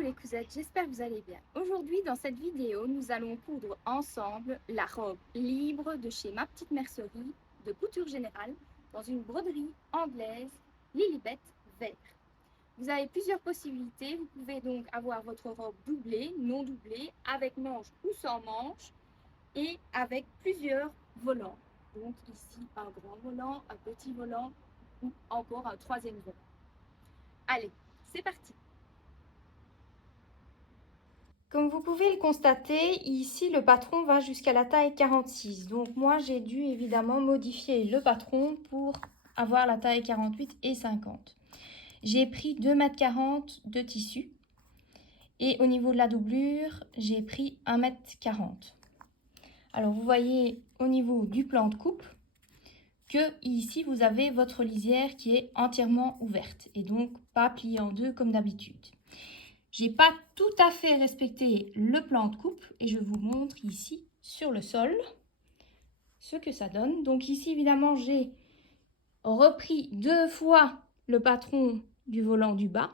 Les cousettes, j'espère que vous allez bien. Aujourd'hui, dans cette vidéo, nous allons coudre ensemble la robe libre de chez Ma Petite Mercerie de couture générale dans une broderie anglaise Lilibet vert. Vous avez plusieurs possibilités. Vous pouvez donc avoir votre robe doublée, non doublée, avec manche ou sans manche et avec plusieurs volants. Donc ici, un grand volant, un petit volant ou encore un troisième volant. Allez, c'est parti! Comme vous pouvez le constater, ici le patron va jusqu'à la taille 46. Donc moi j'ai dû évidemment modifier le patron pour avoir la taille 48 et 50. J'ai pris 2,40 m de tissu et au niveau de la doublure, j'ai pris 1,40 m. Alors vous voyez au niveau du plan de coupe que ici vous avez votre lisière qui est entièrement ouverte et donc pas pliée en deux comme d'habitude. J'ai pas tout à fait respecté le plan de coupe et je vous montre ici sur le sol ce que ça donne. Donc ici évidemment j'ai repris 2 fois le patron du volant du bas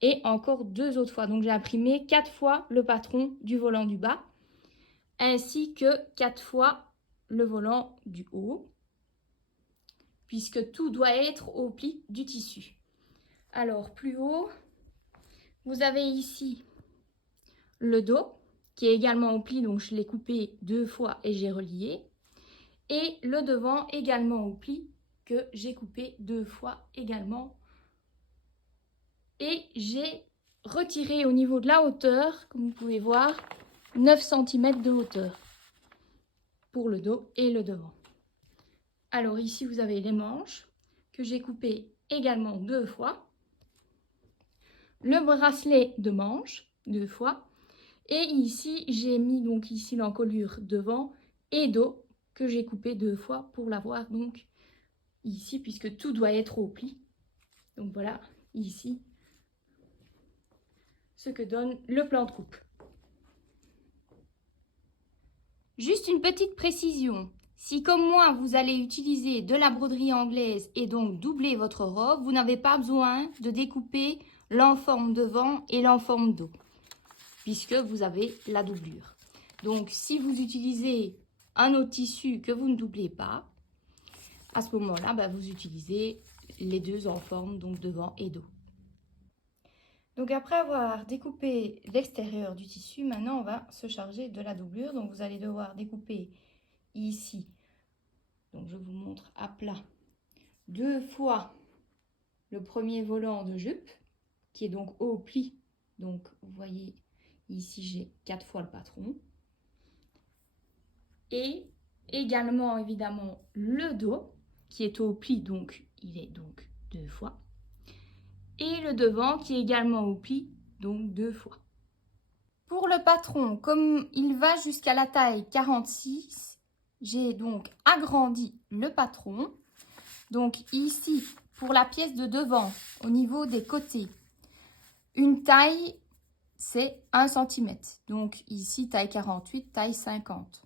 et encore 2 autres fois. Donc j'ai imprimé 4 fois le patron du volant du bas ainsi que 4 fois le volant du haut puisque tout doit être au pli du tissu. Alors plus haut, vous avez ici le dos qui est également au pli, donc je l'ai coupé 2 fois et j'ai relié. Et le devant également au pli que j'ai coupé 2 fois également. Et j'ai retiré au niveau de la hauteur, comme vous pouvez voir, 9 cm de hauteur pour le dos et le devant. Alors ici vous avez les manches que j'ai coupées également 2 fois. Le bracelet de manche 2 fois. Et ici, j'ai mis donc ici l'encolure devant et dos que j'ai coupé 2 fois pour l'avoir donc ici puisque tout doit être au pli. Donc voilà, ici, ce que donne le plan de coupe. Juste une petite précision. Si comme moi, vous allez utiliser de la broderie anglaise et donc doubler votre robe, vous n'avez pas besoin de découper l'enforme devant et l'enforme dos, puisque vous avez la doublure. Donc, si vous utilisez un autre tissu que vous ne doublez pas, à ce moment-là, vous utilisez les deux enformes, donc devant et dos. Donc, après avoir découpé l'extérieur du tissu, maintenant, on va se charger de la doublure. Donc, vous allez devoir découper ici, donc je vous montre à plat, 2 fois le premier volant de jupe, qui est donc au pli. Donc, vous voyez, ici, j'ai 4 fois le patron. Et également, évidemment, le dos, qui est au pli, donc il est donc 2 fois. Et le devant, qui est également au pli, donc 2 fois. Pour le patron, comme il va jusqu'à la taille 46, j'ai donc agrandi le patron. Donc ici, pour la pièce de devant, au niveau des côtés, une taille, c'est 1 cm. Donc ici, taille 48, taille 50.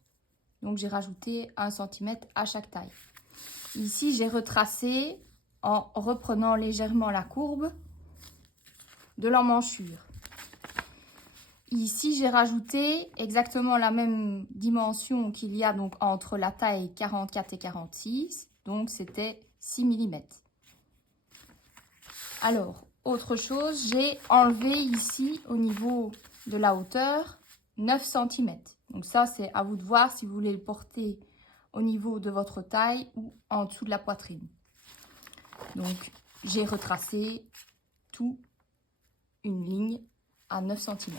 Donc j'ai rajouté 1 cm à chaque taille. Ici, j'ai retracé en reprenant légèrement la courbe de l'emmanchure. Ici, j'ai rajouté exactement la même dimension qu'il y a donc entre la taille 44 et 46. Donc c'était 6 mm. Alors, autre chose, j'ai enlevé ici au niveau de la hauteur 9 cm. Donc ça, c'est à vous de voir si vous voulez le porter au niveau de votre taille ou en dessous de la poitrine. Donc, j'ai retracé tout une ligne à 9 cm.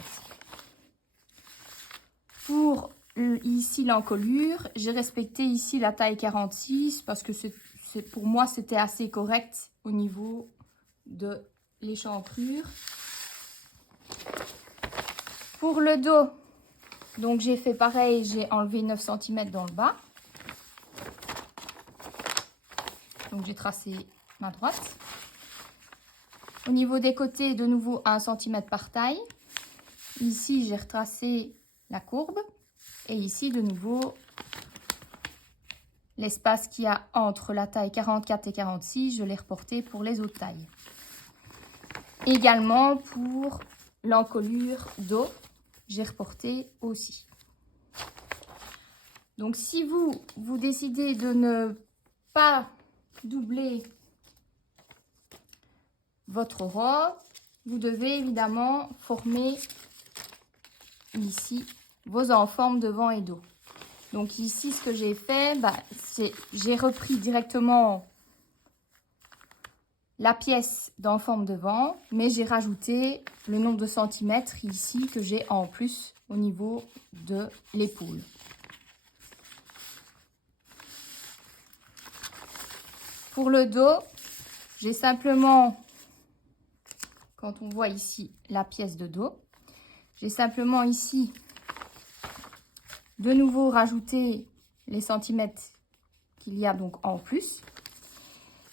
Pour ici l'encolure, j'ai respecté ici la taille 46 parce que pour moi, c'était assez correct au niveau de l'échancrure. Pour le dos, donc j'ai fait pareil, j'ai enlevé 9 cm dans le bas. Donc j'ai tracé ma droite. Au niveau des côtés, de nouveau 1 cm par taille. Ici, j'ai retracé la courbe. Et ici, de nouveau, l'espace qu'il y a entre la taille 44 et 46, je l'ai reporté pour les autres tailles. Également pour l'encolure dos, j'ai reporté aussi. Donc si vous décidez de ne pas doubler votre robe, vous devez évidemment former ici vos enformes devant et dos. Donc ici, ce que j'ai fait, c'est j'ai repris directement la pièce d'enforme devant, mais j'ai rajouté le nombre de centimètres ici que j'ai en plus au niveau de l'épaule. Pour le dos, j'ai simplement, quand on voit ici la pièce de dos, j'ai simplement ici de nouveau rajouté les centimètres qu'il y a donc en plus.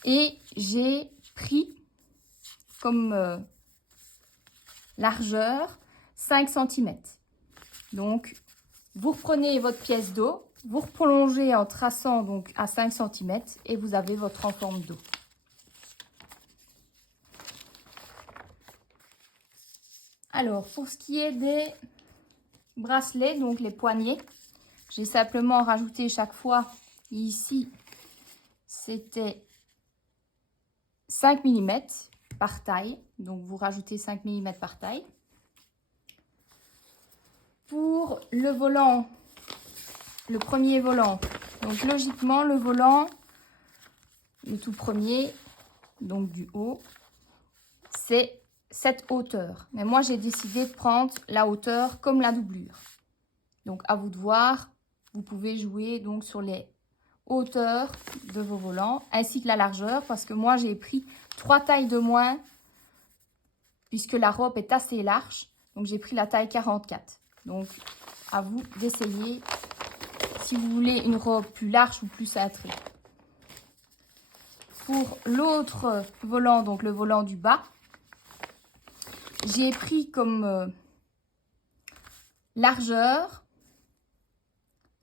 Et j'ai pris comme largeur 5 cm. Donc, vous reprenez votre pièce d'eau, vous prolongez en traçant donc à 5 cm et vous avez votre enforme d'eau. Alors, pour ce qui est des bracelets, donc les poignets, j'ai simplement rajouté chaque fois, ici, c'était 5 mm par taille. Donc, vous rajoutez 5 mm par taille. Pour le volant, le premier volant, donc logiquement, le volant, le tout premier, donc du haut, c'est cette hauteur. Mais moi, j'ai décidé de prendre la hauteur comme la doublure. Donc, à vous de voir, vous pouvez jouer donc sur les hauteurs de vos volants, ainsi que la largeur, parce que moi, j'ai pris 3 tailles de moins, puisque la robe est assez large. Donc, j'ai pris la taille 44. Donc, à vous d'essayer si vous voulez une robe plus large ou plus cintrée. Pour l'autre volant, donc le volant du bas, j'ai pris comme largeur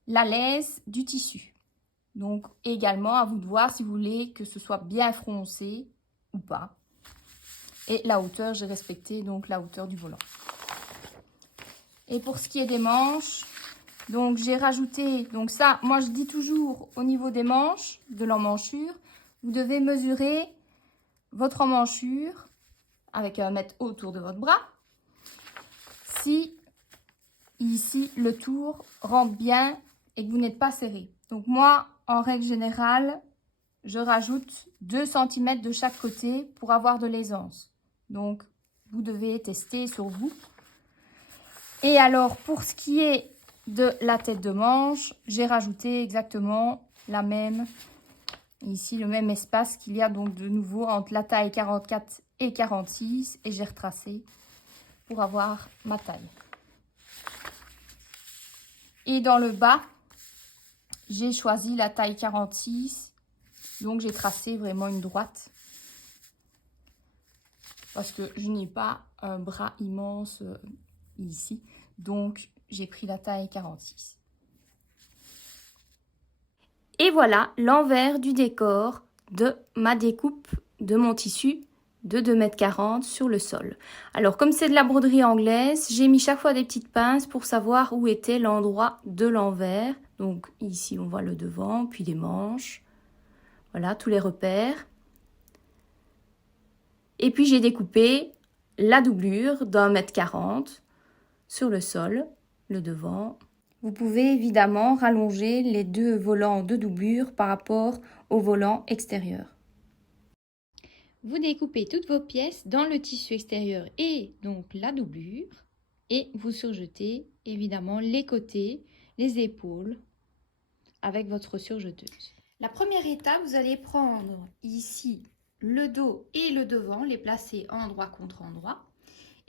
la laisse du tissu. Donc également à vous de voir si vous voulez que ce soit bien froncé ou pas. Et la hauteur, j'ai respecté donc la hauteur du volant. Et pour ce qui est des manches, donc j'ai rajouté, donc ça, moi je dis toujours au niveau des manches, de l'emmanchure, vous devez mesurer votre emmanchure avec 1 mètre autour de votre bras. Si ici le tour rentre bien et que vous n'êtes pas serré. Donc moi, en règle générale, je rajoute 2 cm de chaque côté pour avoir de l'aisance. Donc vous devez tester sur vous. Et alors pour ce qui est de la tête de manche, j'ai rajouté exactement la même, ici le même espace qu'il y a donc de nouveau entre la taille 44 et 46 et j'ai retracé pour avoir ma taille. Et dans le bas, j'ai choisi la taille 46, donc j'ai tracé vraiment une droite parce que je n'ai pas un bras immense ici, donc j'ai pris la taille 46. Et voilà l'envers du décor de ma découpe de mon tissu de 2,40 m sur le sol. Alors comme c'est de la broderie anglaise, j'ai mis chaque fois des petites pinces pour savoir où était l'endroit de l'envers. Donc ici on voit le devant, puis les manches. Voilà tous les repères. Et puis j'ai découpé la doublure d'1,40 m sur le sol, le devant. Vous pouvez évidemment rallonger les deux volants de doublure par rapport au volant extérieur. Vous découpez toutes vos pièces dans le tissu extérieur et donc la doublure et vous surjetez évidemment les côtés, les épaules avec votre surjeteuse. La première étape, vous allez prendre ici le dos et le devant, les placer endroit contre endroit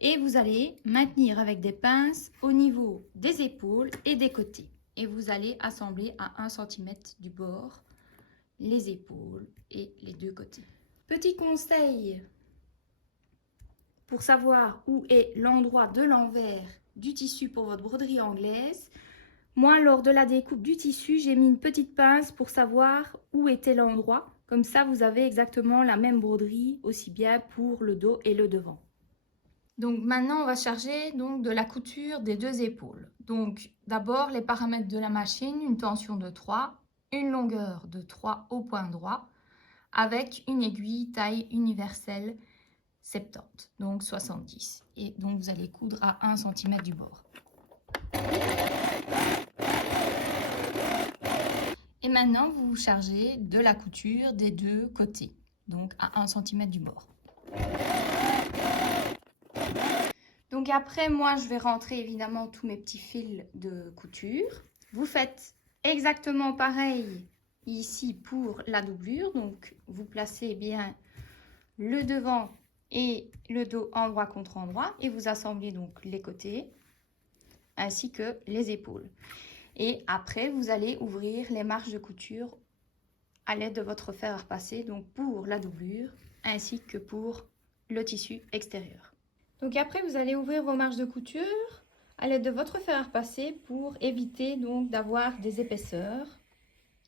et vous allez maintenir avec des pinces au niveau des épaules et des côtés. Et vous allez assembler à 1 cm du bord les épaules et les deux côtés. Petit conseil pour savoir où est l'endroit de l'envers du tissu pour votre broderie anglaise. Moi, lors de la découpe du tissu, j'ai mis une petite pince pour savoir où était l'endroit. Comme ça, vous avez exactement la même broderie, aussi bien pour le dos et le devant. Donc maintenant, on va charger donc de la couture des deux épaules. Donc d'abord, les paramètres de la machine, une tension de 3, une longueur de 3 au point droit, avec une aiguille taille universelle 70, donc 70. Et donc vous allez coudre à 1 cm du bord. Et maintenant, vous chargez de la couture des deux côtés, donc à 1 cm du bord. Donc après, moi, je vais rentrer évidemment tous mes petits fils de couture. Vous faites exactement pareil ici pour la doublure. Donc, vous placez bien le devant et le dos endroit contre endroit et vous assemblez donc les côtés ainsi que les épaules. Et après, vous allez ouvrir les marges de couture à l'aide de votre fer à repasser, donc pour la doublure ainsi que pour le tissu extérieur. Donc après, vous allez ouvrir vos marges de couture à l'aide de votre fer à repasser pour éviter donc d'avoir des épaisseurs.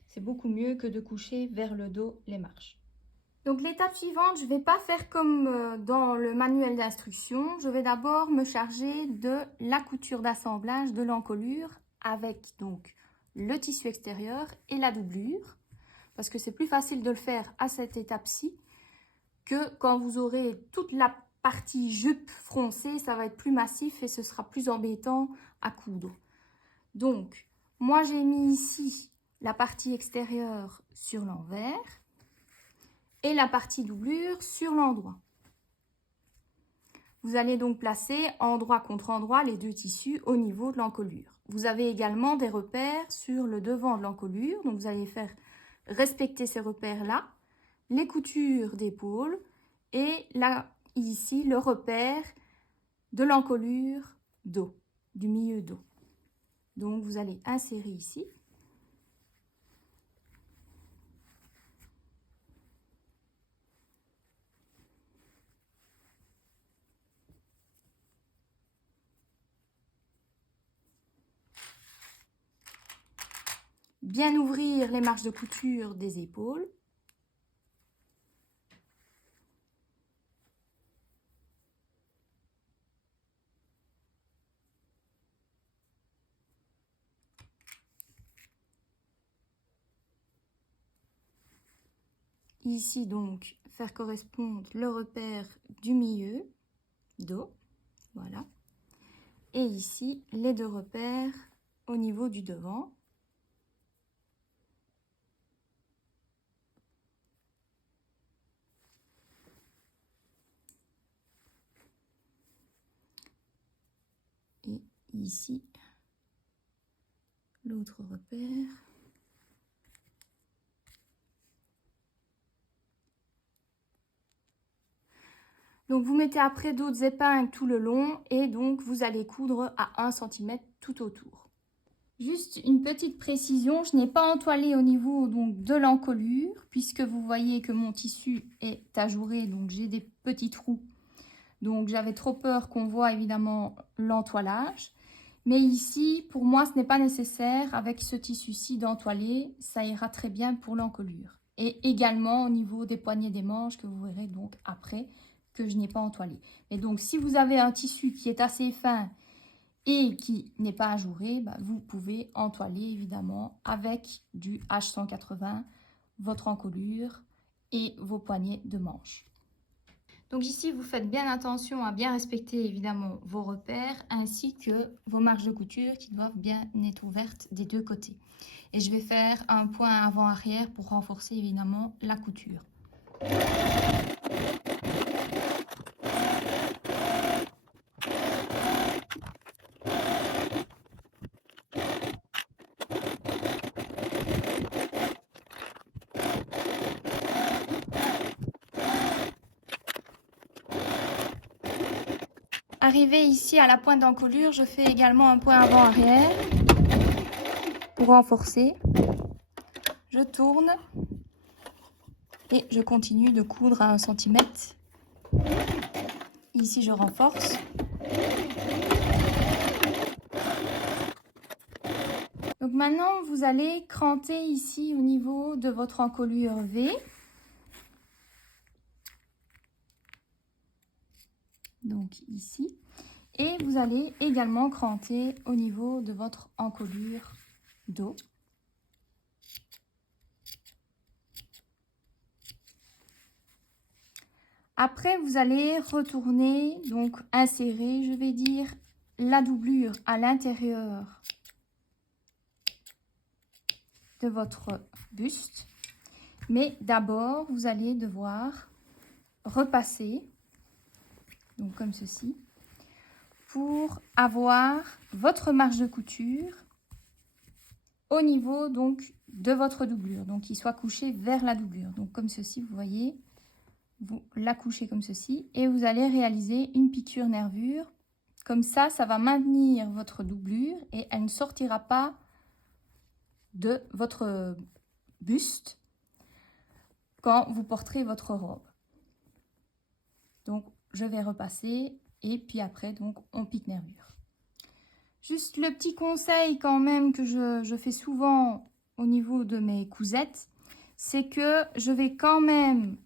C'est beaucoup mieux que de coucher vers le dos les marches. Donc l'étape suivante, je ne vais pas faire comme dans le manuel d'instruction. Je vais d'abord me charger de la couture d'assemblage de l'encolure avec donc le tissu extérieur et la doublure. Parce que c'est plus facile de le faire à cette étape-ci que quand vous aurez toute la partie jupe froncée, ça va être plus massif et ce sera plus embêtant à coudre. Donc, moi j'ai mis ici la partie extérieure sur l'envers et la partie doublure sur l'endroit. Vous allez donc placer endroit contre endroit les deux tissus au niveau de l'encolure. Vous avez également des repères sur le devant de l'encolure, donc vous allez faire respecter ces repères-là, les coutures d'épaule et là, ici, le repère de l'encolure dos, du milieu dos. Donc, vous allez insérer ici. Bien ouvrir les marges de couture des épaules. Ici, donc, faire correspondre le repère du milieu, dos, voilà. Et ici, les deux repères au niveau du devant. Et ici, l'autre repère. Donc vous mettez après d'autres épingles tout le long et donc vous allez coudre à 1 cm tout autour. Juste une petite précision, je n'ai pas entoilé au niveau donc de l'encolure puisque vous voyez que mon tissu est ajouré, donc j'ai des petits trous. Donc j'avais trop peur qu'on voit évidemment l'entoilage. Mais ici, pour moi, ce n'est pas nécessaire avec ce tissu-ci d'entoiler, ça ira très bien pour l'encolure. Et également au niveau des poignets des manches que vous verrez donc après, que je n'ai pas entoilé. Mais donc si vous avez un tissu qui est assez fin et qui n'est pas ajouré, vous pouvez entoiler évidemment avec du H180 votre encolure et vos poignets de manches. Donc ici, vous faites bien attention à bien respecter évidemment vos repères ainsi que vos marges de couture qui doivent bien être ouvertes des deux côtés. Et je vais faire un point avant-arrière pour renforcer évidemment la couture. Arrivé ici à la pointe d'encolure, je fais également un point avant-arrière pour renforcer. Je tourne et je continue de coudre à 1 cm. Ici, je renforce. Donc maintenant, vous allez cranter ici au niveau de votre encolure V. donc ici. Et vous allez également cranter au niveau de votre encolure dos. Après, vous allez retourner, donc insérer, je vais dire, la doublure à l'intérieur de votre buste. Mais d'abord, vous allez devoir repasser, donc comme ceci, pour avoir votre marge de couture au niveau donc de votre doublure, donc qu'il soit couché vers la doublure. Donc comme ceci, vous voyez, vous la couchez comme ceci et vous allez réaliser une piqûre nervure. Comme ça va maintenir votre doublure et elle ne sortira pas de votre buste quand vous porterez votre robe. Donc je vais repasser et puis après donc on pique nervure. Juste le petit conseil quand même que je fais souvent au niveau de mes cousettes, c'est que je vais quand même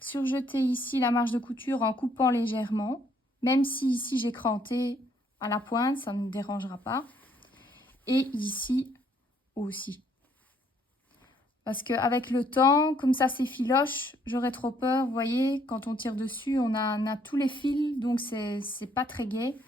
surjeter ici la marge de couture en coupant légèrement, même si ici j'ai cranté à la pointe, ça ne me dérangera pas. Et ici aussi. Parce qu'avec le temps, comme ça s'effiloche, j'aurais trop peur. Vous voyez, quand on tire dessus, on a tous les fils, donc c'est pas très gai.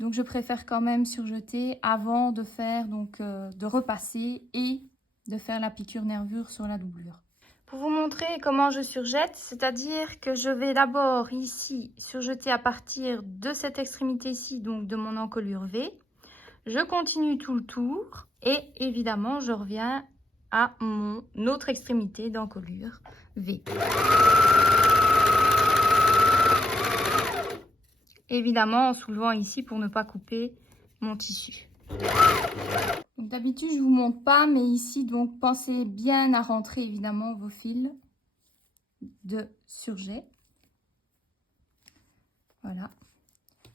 Donc je préfère quand même surjeter avant de faire, donc de repasser et de faire la piqûre nervure sur la doublure. Pour vous montrer comment je surjette, c'est-à-dire que je vais d'abord ici surjeter à partir de cette extrémité-ci, donc de mon encolure V. Je continue tout le tour et évidemment je reviens à mon autre extrémité d'encolure V. Évidemment en soulevant ici pour ne pas couper mon tissu. D'habitude je ne vous montre pas, mais ici donc pensez bien à rentrer évidemment vos fils de surjet. Voilà,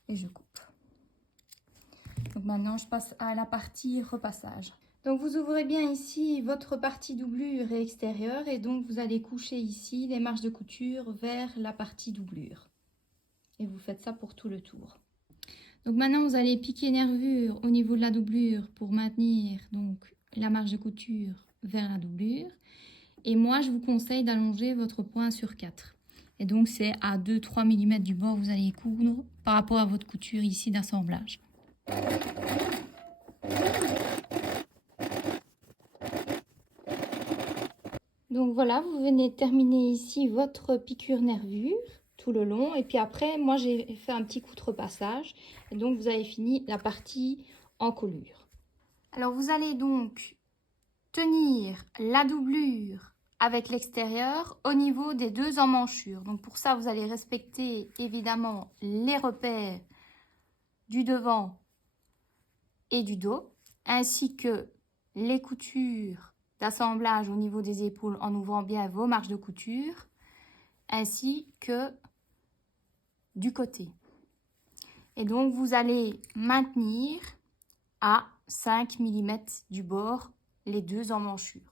et je coupe. Donc maintenant je passe à la partie repassage. Donc vous ouvrez bien ici votre partie doublure et extérieure et donc vous allez coucher ici les marges de couture vers la partie doublure. Et vous faites ça pour tout le tour. Donc maintenant vous allez piquer nervure au niveau de la doublure pour maintenir donc la marge de couture vers la doublure. Et moi je vous conseille d'allonger votre point sur 4. Et donc c'est à 2-3 mm du bord vous allez coudre par rapport à votre couture ici d'assemblage. Donc voilà, vous venez de terminer ici votre piqûre nervure tout le long. Et puis après, moi j'ai fait un petit coup de repassage. Et donc vous avez fini la partie encolure. Alors vous allez donc tenir la doublure avec l'extérieur au niveau des deux emmanchures. Donc pour ça, vous allez respecter évidemment les repères du devant et du dos, ainsi que les coutures d'assemblage au niveau des épaules en ouvrant bien vos marges de couture, ainsi que du côté. Et donc vous allez maintenir à 5 mm du bord les deux emmanchures.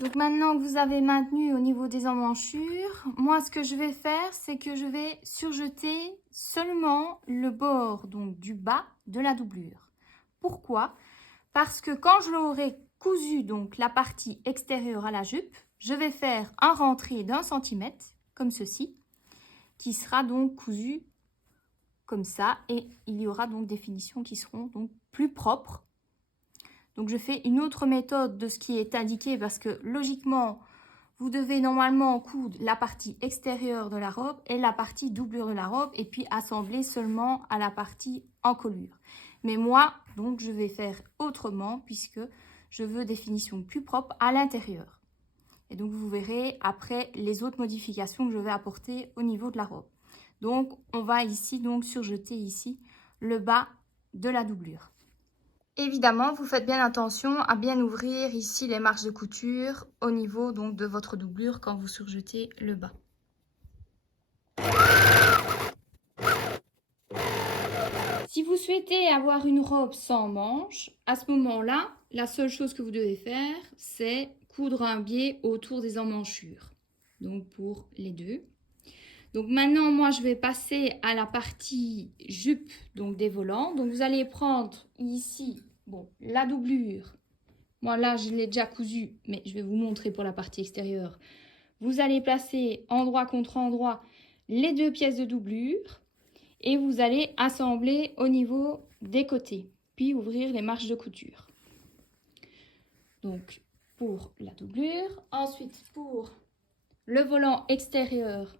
Donc maintenant que vous avez maintenu au niveau des emmanchures, moi ce que je vais faire, c'est que je vais surjeter seulement le bord donc du bas de la doublure. Pourquoi? Parce que quand je l'aurai cousu donc la partie extérieure à la jupe, je vais faire un rentré d'1 cm comme ceci, qui sera donc cousu comme ça et il y aura donc des finitions qui seront donc plus propres. Donc je fais une autre méthode de ce qui est indiqué parce que logiquement, vous devez normalement coudre la partie extérieure de la robe et la partie doublure de la robe et puis assembler seulement à la partie encolure. Mais moi, donc je vais faire autrement puisque je veux des finitions plus propres à l'intérieur. Et donc vous verrez après les autres modifications que je vais apporter au niveau de la robe. Donc on va ici donc surjeter ici le bas de la doublure. Évidemment, vous faites bien attention à bien ouvrir ici les marges de couture au niveau donc de votre doublure quand vous surjetez le bas. Si Si vous souhaitez avoir une robe sans manches, à ce moment-là, la seule chose que vous devez faire, c'est coudre un biais autour des emmanchures. Donc pour les deux. Donc maintenant, moi, je vais passer à la partie jupe, donc des volants. Donc vous allez prendre ici, bon, la doublure. Moi, là, je l'ai déjà cousu, mais je vais vous montrer pour la partie extérieure. Vous allez placer endroit contre endroit les deux pièces de doublure et vous allez assembler au niveau des côtés, puis ouvrir les marges de couture. Donc, pour la doublure. Ensuite, pour le volant extérieur,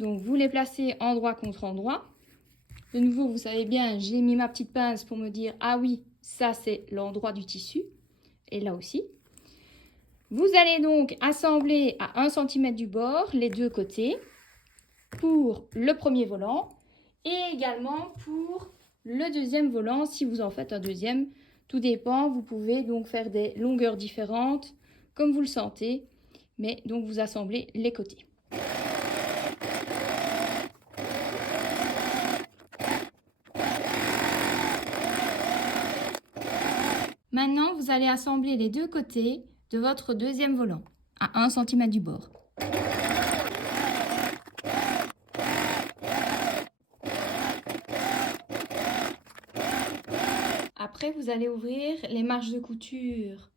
donc vous les placez endroit contre endroit. De nouveau, vous savez bien, j'ai mis ma petite pince pour me dire, ah oui, ça c'est l'endroit du tissu. Et là aussi. Vous allez donc assembler à 1 cm du bord les deux côtés pour le premier volant et également pour le deuxième volant si vous en faites un deuxième. Tout dépend, vous pouvez donc faire des longueurs différentes comme vous le sentez, mais donc vous assemblez les côtés. Maintenant, vous allez assembler les deux côtés de votre deuxième volant à 1 cm du bord. Après, vous allez ouvrir les marges de couture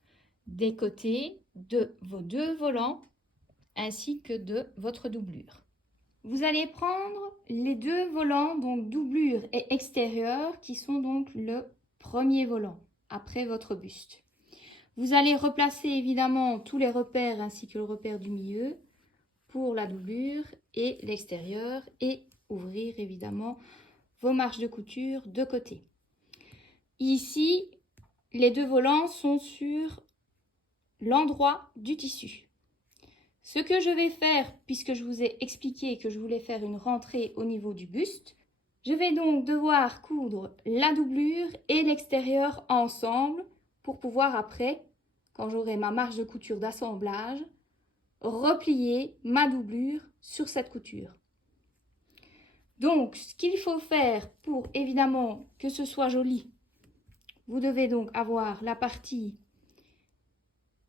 des côtés de vos deux volants ainsi que de votre doublure. Vous allez prendre les deux volants, donc doublure et extérieur, qui sont donc le premier volant après votre buste. Vous allez replacer évidemment tous les repères ainsi que le repère du milieu pour la doublure et l'extérieur et ouvrir évidemment vos marges de couture de côté. Ici, les deux volants sont sur l'endroit du tissu. Ce que je vais faire, puisque je vous ai expliqué que je voulais faire une rentrée au niveau du buste, je vais donc devoir coudre la doublure et l'extérieur ensemble pour pouvoir après, quand j'aurai ma marge de couture d'assemblage, replier ma doublure sur cette couture. Donc, ce qu'il faut faire pour évidemment que ce soit joli, vous devez donc avoir la partie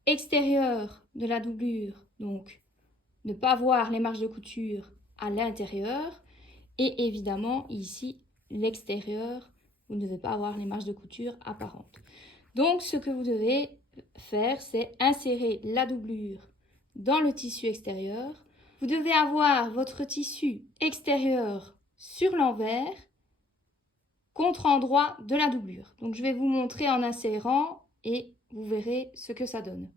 extérieure de la doublure, donc ne pas voir les marges de couture à l'intérieur, et évidemment ici l'extérieur, vous ne devez pas avoir les marges de couture apparentes. Donc ce que vous devez faire, c'est insérer la doublure dans le tissu extérieur. Vous devez avoir votre tissu extérieur sur l'envers contre endroit de la doublure. Donc je vais vous montrer en insérant et vous verrez ce que ça donne.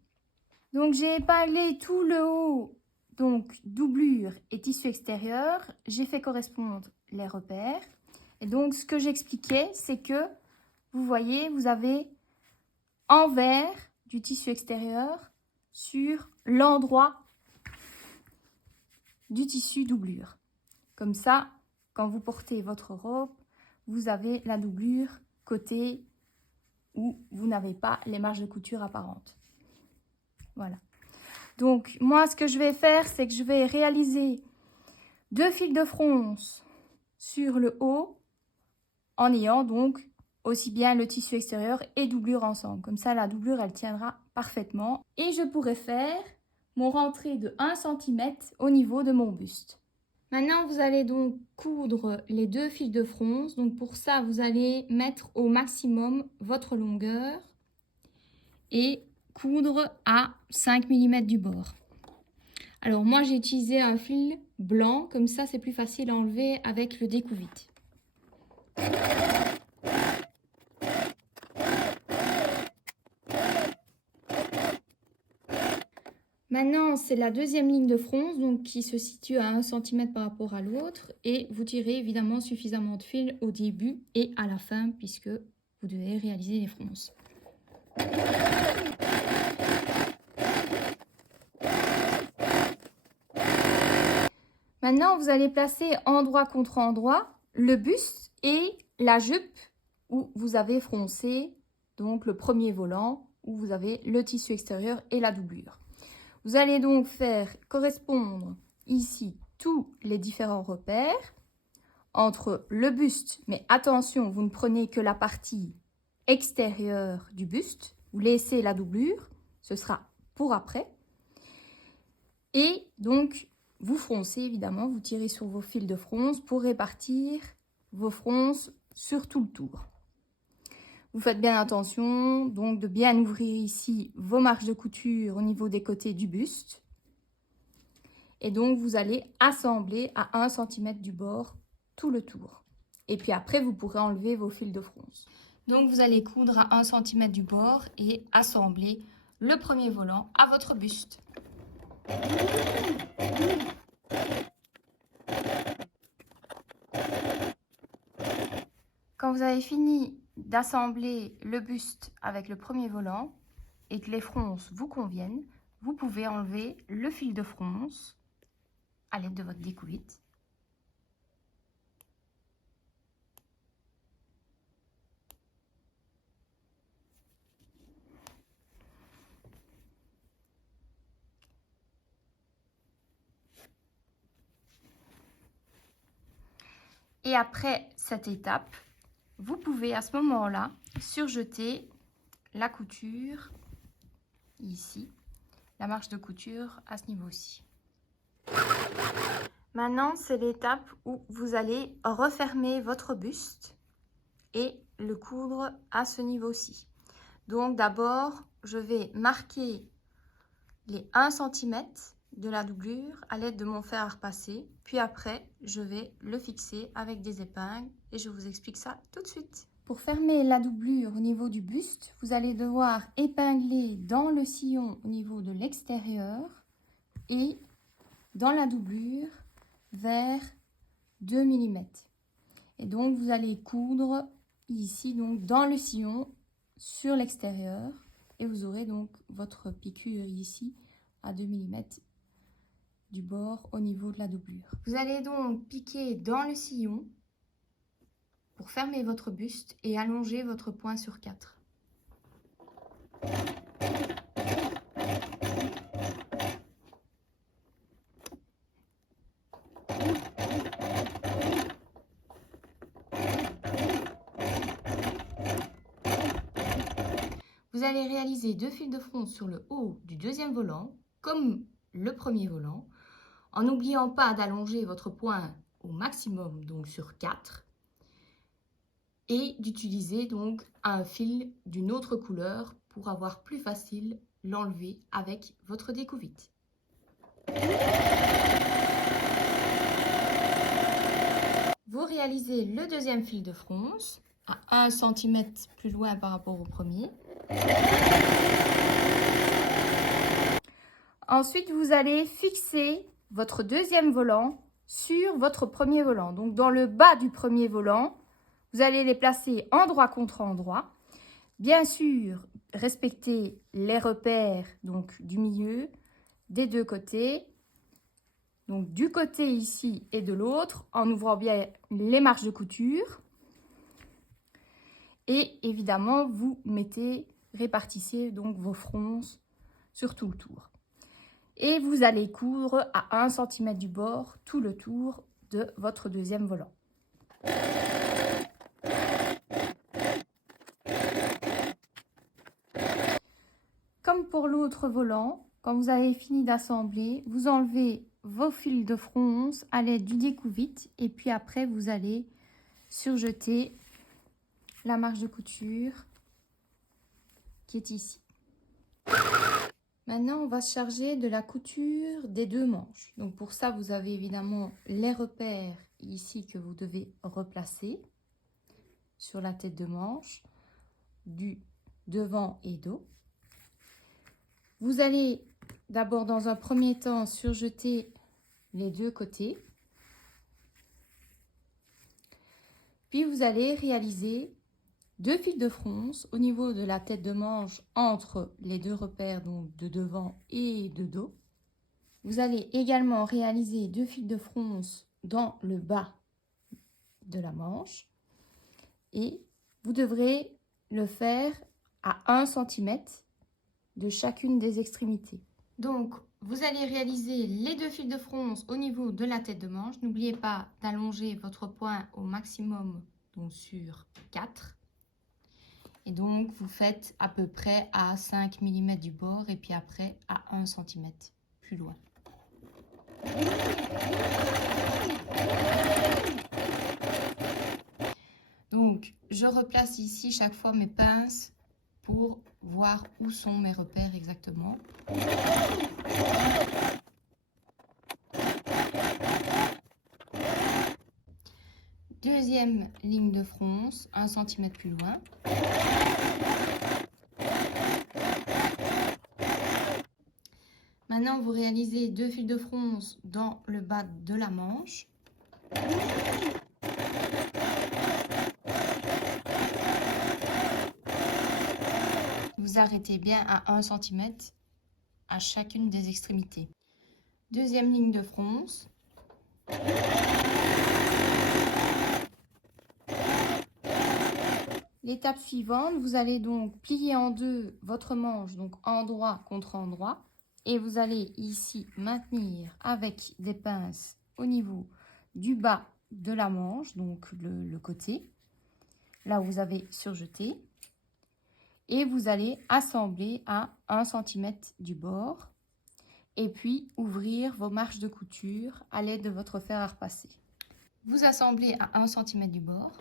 Donc j'ai épinglé tout le haut, donc doublure et tissu extérieur. J'ai fait correspondre les repères. Et donc ce que j'expliquais, c'est que vous voyez, vous avez envers du tissu extérieur sur l'endroit du tissu doublure. Comme ça, quand vous portez votre robe, vous avez la doublure côté où vous n'avez pas les marges de couture apparentes. Voilà. Donc, moi, ce que je vais faire, c'est que je vais réaliser 2 fils de fronce sur le haut en ayant donc aussi bien le tissu extérieur et doublure ensemble. Comme ça, la doublure, elle tiendra parfaitement. Et je pourrai faire mon rentrée de 1 cm au niveau de mon buste. Maintenant, vous allez donc coudre les 2 fils de fronce. Donc, pour ça, vous allez mettre au maximum votre longueur et coudre à 5 mm du bord. Alors, moi, j'ai utilisé un fil blanc. Comme ça, c'est plus facile à enlever avec le découvite. Maintenant, c'est la deuxième ligne de fronce, donc qui se situe à 1 cm par rapport à l'autre. Et vous tirez évidemment suffisamment de fil au début et à la fin, puisque vous devez réaliser les fronces. Maintenant, vous allez placer endroit contre endroit le buste et la jupe où vous avez froncé, donc le premier volant, où vous avez le tissu extérieur et la doublure. Vous allez donc faire correspondre ici tous les différents repères entre le buste, mais attention, vous ne prenez que la partie extérieure du buste, vous laissez la doublure, ce sera pour après. Et donc, vous froncez évidemment, vous tirez sur vos fils de fronce pour répartir vos fronces sur tout le tour. Vous faites bien attention donc de bien ouvrir ici vos marges de couture au niveau des côtés du buste. Et donc, vous allez assembler à 1 cm du bord tout le tour. Et puis après, vous pourrez enlever vos fils de fronce. Donc, vous allez coudre à 1 cm du bord et assembler le premier volant à votre buste. Quand vous avez fini d'assembler le buste avec le premier volant et que les fronces vous conviennent, vous pouvez enlever le fil de fronce à l'aide de votre découvite. Et après cette étape, vous pouvez à ce moment-là surjeter la couture ici, la marge de couture à ce niveau-ci. Maintenant, c'est l'étape où vous allez refermer votre buste et le coudre à ce niveau-ci. Donc d'abord, je vais marquer les 1 cm de la doublure à l'aide de mon fer à repasser. Puis après, je vais le fixer avec des épingles et je vous explique ça tout de suite. Pour fermer la doublure au niveau du buste, vous allez devoir épingler dans le sillon au niveau de l'extérieur et dans la doublure vers 2 mm. Et donc, vous allez coudre ici, donc dans le sillon, sur l'extérieur. Et vous aurez donc votre piqûre ici à 2 mm du bord au niveau de la doublure. Vous allez donc piquer dans le sillon pour fermer votre buste et allonger votre point sur 4. Vous allez réaliser 2 fils de fronce sur le haut du deuxième volant, comme le premier volant, en n'oubliant pas d'allonger votre point au maximum, donc sur 4, et d'utiliser donc un fil d'une autre couleur pour avoir plus facile l'enlever avec votre découvite. Vous réalisez le deuxième fil de fronce à 1 cm plus loin par rapport au premier. Ensuite, vous allez fixer votre deuxième volant sur votre premier volant. Donc, dans le bas du premier volant, vous allez les placer endroit contre endroit. Bien sûr, respectez les repères donc, du milieu, des deux côtés. Donc, du côté ici et de l'autre, en ouvrant bien les marges de couture. Et évidemment, vous répartissez donc vos fronces sur tout le tour. Et vous allez coudre à 1 cm du bord tout le tour de votre deuxième volant. Comme pour l'autre volant, quand vous avez fini d'assembler, vous enlevez vos fils de fronce à l'aide du découvite et puis après vous allez surjeter la marge de couture qui est ici. Maintenant, on va se charger de la couture des deux manches. Donc pour ça, vous avez évidemment les repères ici que vous devez replacer sur la tête de manche, du devant et dos. Vous allez d'abord, dans un premier temps, surjeter les deux côtés. Puis vous allez réaliser 2 fils de fronce au niveau de la tête de manche entre les deux repères, donc de devant et de dos. Vous allez également réaliser 2 fils de fronce dans le bas de la manche. Et vous devrez le faire à 1 cm de chacune des extrémités. Donc, vous allez réaliser les 2 fils de fronce au niveau de la tête de manche. N'oubliez pas d'allonger votre point au maximum, donc sur 4. Et donc, vous faites à peu près à 5 mm du bord et puis après à 1 cm plus loin. Donc, je replace ici chaque fois mes pinces pour voir où sont mes repères exactement. Deuxième ligne de fronce, 1 cm plus loin. Maintenant, vous réalisez 2 fils de fronce dans le bas de la manche. Vous arrêtez bien à 1 cm à chacune des extrémités. Deuxième ligne de fronce. L'étape suivante, vous allez donc plier en deux votre manche, donc endroit contre endroit. Et vous allez ici maintenir avec des pinces au niveau du bas de la manche, donc le côté, là où vous avez surjeté. Et vous allez assembler à 1 cm du bord. Et puis ouvrir vos marches de couture à l'aide de votre fer à repasser. Vous assemblez à 1 cm du bord.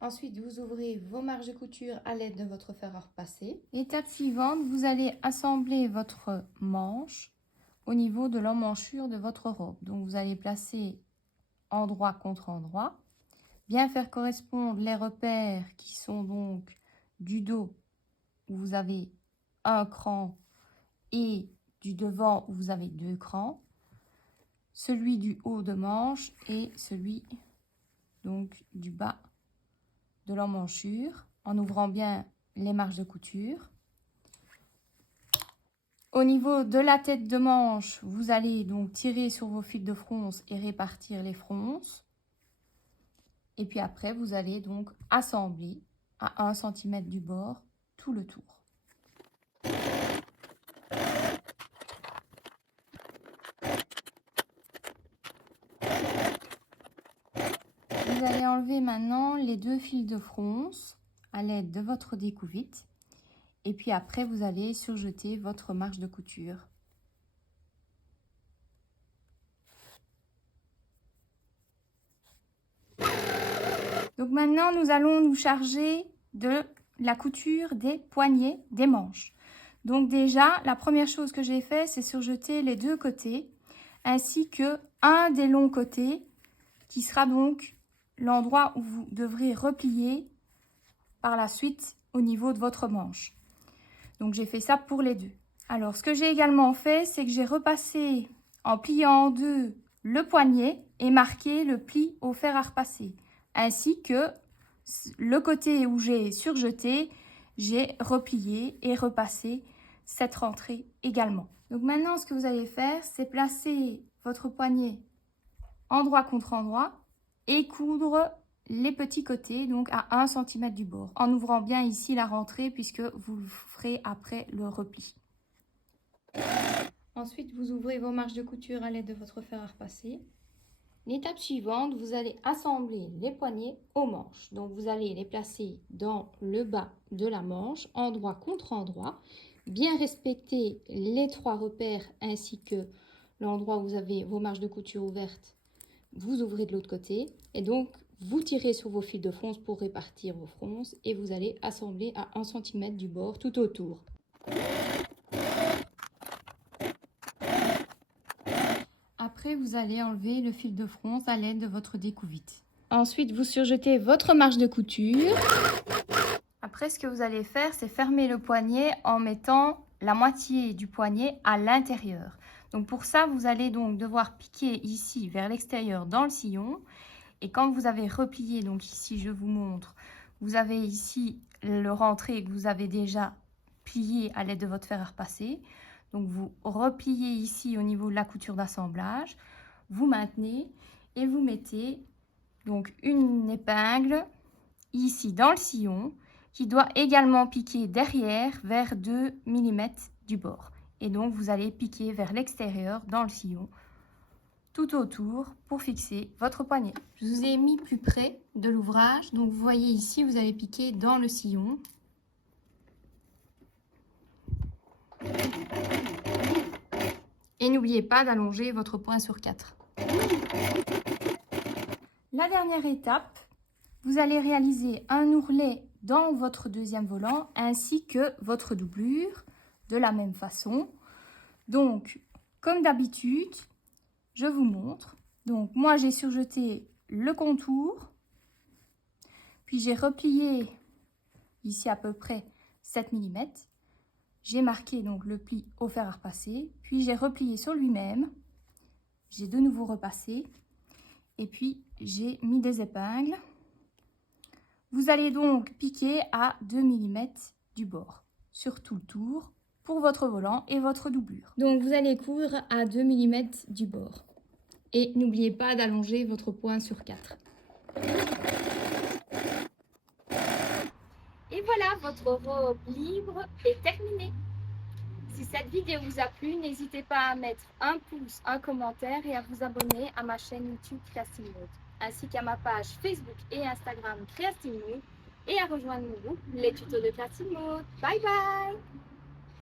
Ensuite, vous ouvrez vos marges de couture à l'aide de votre fer à repasser. L'étape suivante, vous allez assembler votre manche au niveau de l'emmanchure de votre robe. Donc, vous allez placer endroit contre endroit. Bien faire correspondre les repères qui sont donc du dos où vous avez un cran et du devant où vous avez 2 crans, celui du haut de manche et celui donc du bas de l'emmanchure en ouvrant bien les marges de couture. Au niveau de la tête de manche, vous allez donc tirer sur vos fils de fronce et répartir les fronces. Et puis après, vous allez donc assembler à 1 cm du bord tout le tour. Vous allez enlever maintenant les 2 fils de fronce à l'aide de votre découvite. Et puis après, vous allez surjeter votre marge de couture. Donc maintenant, nous allons nous charger de la couture des poignets des manches. Donc déjà, la première chose que j'ai fait, c'est surjeter les 2 côtés, ainsi que un des longs côtés, qui sera donc l'endroit où vous devrez replier par la suite au niveau de votre manche. Donc j'ai fait ça pour les 2. Alors ce que j'ai également fait, c'est que j'ai repassé en pliant en 2 le poignet et marqué le pli au fer à repasser. Ainsi que le côté où j'ai surjeté, j'ai replié et repassé cette rentrée également. Donc maintenant, ce que vous allez faire, c'est placer votre poignet endroit contre endroit et coudre les petits côtés, donc à 1 cm du bord, en ouvrant bien ici la rentrée puisque vous le ferez après le repli. Ensuite, vous ouvrez vos marges de couture à l'aide de votre fer à repasser. L'étape suivante, vous allez assembler les poignets aux manches. Donc, vous allez les placer dans le bas de la manche, endroit contre endroit. Bien respecter les 3 repères ainsi que l'endroit où vous avez vos marges de couture ouvertes. Vous ouvrez de l'autre côté et donc vous tirez sur vos fils de fronce pour répartir vos fronces et vous allez assembler à 1 cm du bord tout autour. Après, vous allez enlever le fil de fronce à l'aide de votre découvite. Ensuite, vous surjetez votre marge de couture. Après, ce que vous allez faire, c'est fermer le poignet en mettant la moitié du poignet à l'intérieur. Donc pour ça, vous allez donc devoir piquer ici vers l'extérieur dans le sillon. Et quand vous avez replié, donc ici je vous montre, vous avez ici le rentré que vous avez déjà plié à l'aide de votre fer à repasser. Donc vous repliez ici au niveau de la couture d'assemblage, vous maintenez et vous mettez donc une épingle ici dans le sillon qui doit également piquer derrière vers 2 mm du bord. Et donc vous allez piquer vers l'extérieur dans le sillon tout autour pour fixer votre poignet. Je vous ai mis plus près de l'ouvrage, donc vous voyez ici vous allez piquer dans le sillon. Et n'oubliez pas d'allonger votre point sur 4. La dernière étape, vous allez réaliser un ourlet dans votre deuxième volant ainsi que votre doublure de la même façon. Donc, comme d'habitude, je vous montre. Donc, moi, j'ai surjeté le contour, puis j'ai replié ici à peu près 7 mm. J'ai marqué donc le pli au fer à repasser, puis j'ai replié sur lui-même. J'ai de nouveau repassé et puis j'ai mis des épingles. Vous allez donc piquer à 2 mm du bord sur tout le tour pour votre volant et votre doublure. Donc vous allez coudre à 2 mm du bord. Et n'oubliez pas d'allonger votre point sur 4. Et voilà, votre robe libre est terminée. Si cette vidéo vous a plu, n'hésitez pas à mettre un pouce, un commentaire et à vous abonner à ma chaîne YouTube Creative Mode, ainsi qu'à ma page Facebook et Instagram Creative Mode et à rejoindre mon groupe Les Tutos de Creative Mode. Bye bye!